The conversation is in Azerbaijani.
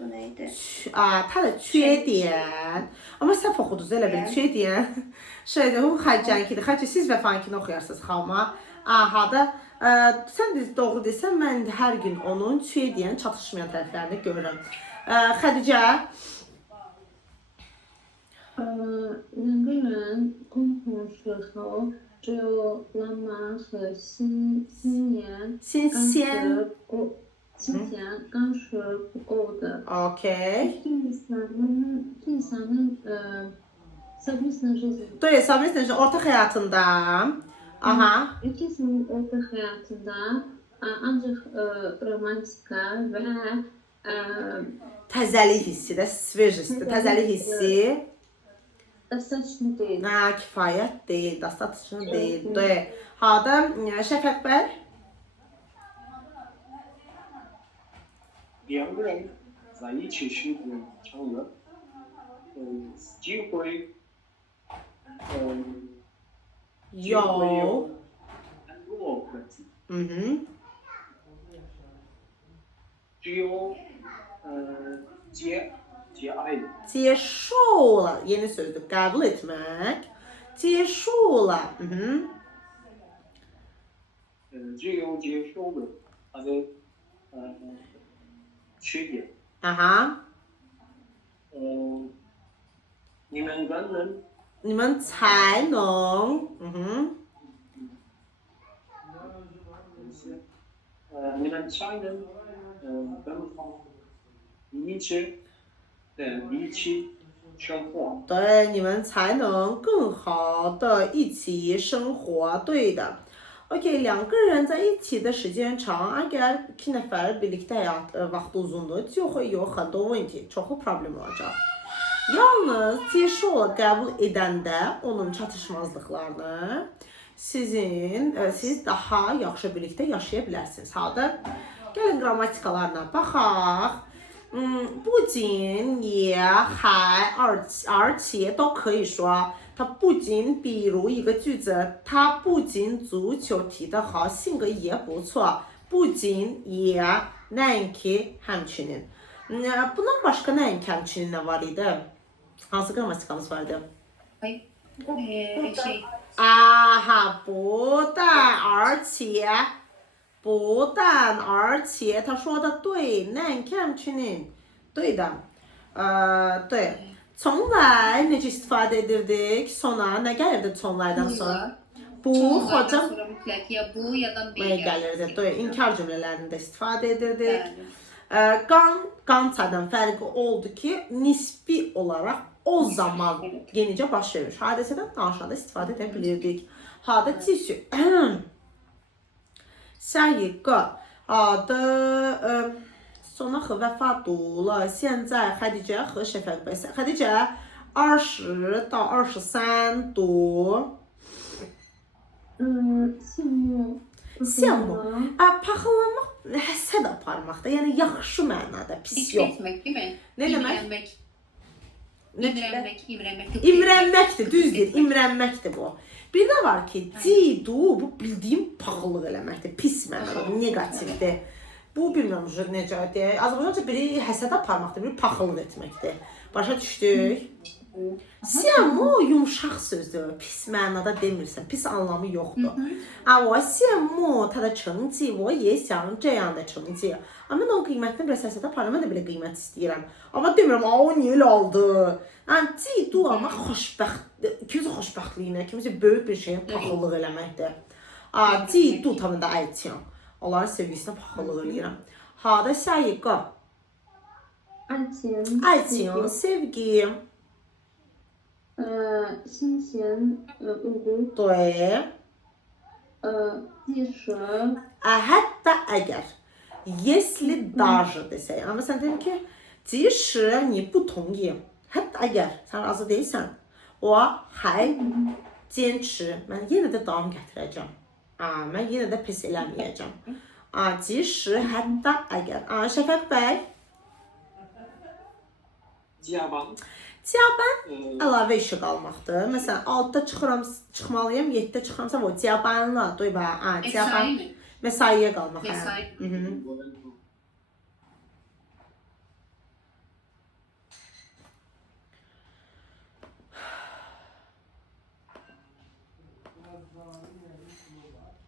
Bu neydi? 它的缺点. Amma səhv oxudunuz elə bil. 缺点 şeydir, o Xərcənkidir. Xərcə siz və Fankini oxuyarsınız xalma. Hada sən də doğru desən, mən hər gün onun 缺点 çatışmayan tərəflərini görürəm. Xədicə 两个人共同时候，只有浪漫和新鲜刚是不够的。 OK. İnsanın совместной жизни. Doya совместной жизни ortaq həyatında. Aha. İkisinin ortak hayatında ancak romantika ve Təzəlik hissi də, svejistdir. Təzəlik hissi. достаточно değil. Kifayət deyil, достаточно deyil. Doya. Hada Şəfəq bəy. 两个人在一起时间长了，机会，有很多问题，只有接爱，接受了, yeni sözdür, qəbul etmək. 接受了. 只有接受了他的缺点。 Aha. 你们才能更好一起生活。对，你们才能更好的一起生活。对的。OK, 两个人在一起的时间长, əgər iki nəfər birlikdə həyat vaxtı uzundur, 就会有很多问题, çoxlu problem olacaq. Yalnız 接受了 qəbul edəndə onun çatışmazlıqlarını siz daha yaxşı birlikdə yaşaya bilərsiniz. Hadi, gəlin qrammatikalarına baxaq. 不仅也还而且都可以说 它不仅比如一个句子 它不仅足球踢得好 性格也不错 不仅也 nəinki həmçinin. Bundan başqa nəinki həmçinin nə var idi? Hansı qrammatikamız var idi? Aha, 不但而且 他说的对 nəinki həmçinin. 对的. 对. 从来 necə istifadə edirdik? Sona nə gəlirdi sonlardan sonra? Bu, hocam. Sonra mütləq ya bu ya da bir gəlirdi. Doy, inkar cümlələrində istifadə edirdik. Qançadan fərqi oldu ki, nisbi olaraq o zaman yenicə baş verir. Hadisədən danışanda istifadə edə bilirdik. Hada, 继续. 下一个. 好的, Sona和Vəfa读了. 现在 Xədicə和Şəfəq bəy. Xədicə 20到23读. 羡慕. Paxıllanmaq həsəd aparmaqda. Yəni yaxşı mənada, pis yox. Etmək, değil mi? Nə demək? İmrənməkdir. Düzdür, imrənməkdir bu. Bir də var ki, cidu, bu bildiyim paxıllıq eləməkdir, pis mənada, negativdir. Bu bilmirəm necədir. Azərbaycanca biri həsəd aparmaqdır, biri paxıllıq etməkdir. Başa düşdük? 羡慕 yumşaq sözdür, pis mənada demirsən, pis anlamı yoxdur. 我羡慕他的成绩, 我也想这样的成绩. Amma mən o qiymətini biraz həsəd aparıram, mən də belə qiymət istəyirəm. Amma demirəm, o niyə elə aldı? Yəni, cidu amma kimisə xoşbəxtliyinə, kimisə böyük bir şeyə paxıllıq eləməkdir. Cidu 他们的爱情, onların sevgisinə paxıllıq eləyirəm. 好的，下一个. 爱情, sevgi. 新鲜对. 即使 Hətta əgər если даже desək, amma sən dedin ki 即使你不同意, hətta əgər sən razı deyilsən, 我还坚持, mən yenə də davam gətirəcəm. Mən yenə də pis eləməyəcəm. 即使 hətta əgər. Şəfəq bəy. 加班 əlavə işi qalmaqdır. Məsələn, 6-da çıxmalıyım, 7-də çıxıramsa, o 加班了, 对吧? 加班. Mesaiyə qalmaq.